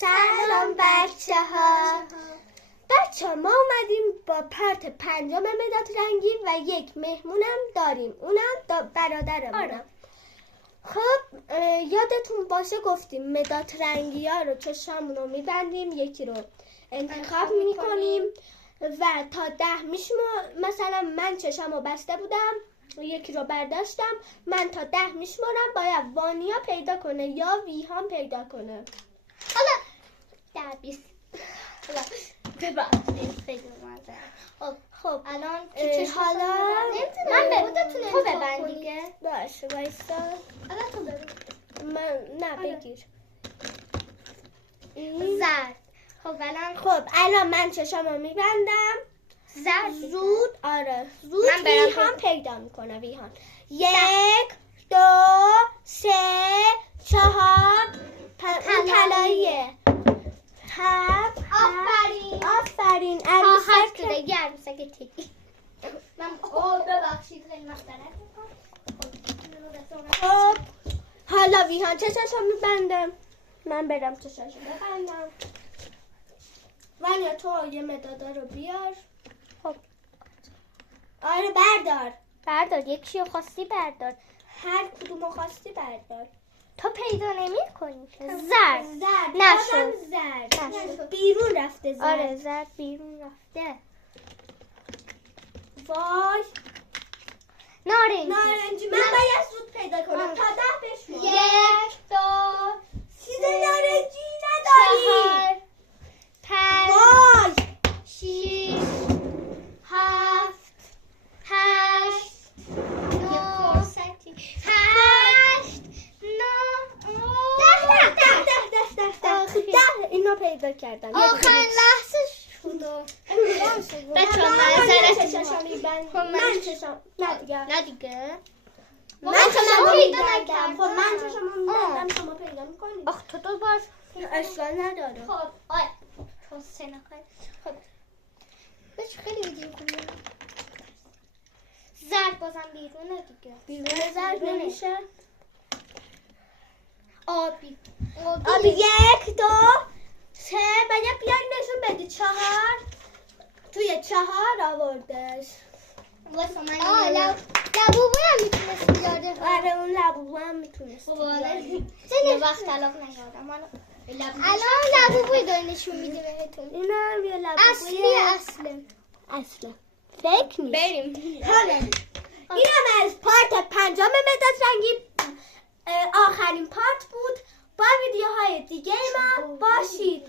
سلام بچه ها ما اومدیم با پارت 5 مداد رنگی و یک مهمونم داریم، اونم برادرمونم. خب یادتون باشه گفتیم مداد رنگی ها رو چشامون رو میبندیم، یکی رو انتخاب میکنیم و تا 10 مثلا من چشم رو بسته بودم، یکی رو برداشتم، من تا 10 میشمارم، باید وانیا پیدا کنه یا ویهان پیدا کنه. حالا 10 20 حالا ببخشید فکر کنم. خب الان حالا من تو ببند دیگه. باشه وایسا. الان تو ببند. من نه بگیر. زرد. خب الان من چشمو میبندم. زرد زود زود من برم ویهان پیدا میکنه. ویهان 1 2 3 4 5 طلاییه. آفرین عروسک دیگه عروسک تیکی. من ببخشید خیلی مختلف خب حالا ویهان چشاشو میبندم، من برم چشاشو ببندم. وانیا تو یه مدادا رو بیار. خب آره بردار یکی رو خواستی بردار، هر کدومو خواستی بردار. تو پیدا نمی کنی. زرد نشد. نشد. بیرون رفته زرد. آره زرد بیرون رفته. وای نارنجی من باید زود پیدا کنم تا 10 بشمار. 1 2 چیز نارنجی نداری. 4 5 وای 6 7 8 9 10 اینو پیدا کردم. آخرین لحظه شد. بچه‌ها من چشم نه دیگه من چشم پیدا نکردم. خب من چشم میبندم شما پیدا میکنید. آخ تو دو بار اشکال نداره. خب تو سه نفر. خب بچه خیلی میدیم کنیم. زرد بازم بیرونه دیگه. بیرون زرد نمیشه. آبی 1 2 3 باید بیاین نشون بدی. 4 توی 4 آوردش. واسه من لبوبو هم میتونست بیاره. آره اون لبوبو هم میتونست. یه وقت طلاق نگردم الان لبوبوی داره نشون میده بهتون. اینا هم یه لبوبوی اصله فکر نیست. بریم این هم از پارت 5 مداد رنگی آخرین پارت بود. با ویدیوهای دیگه ما باشید.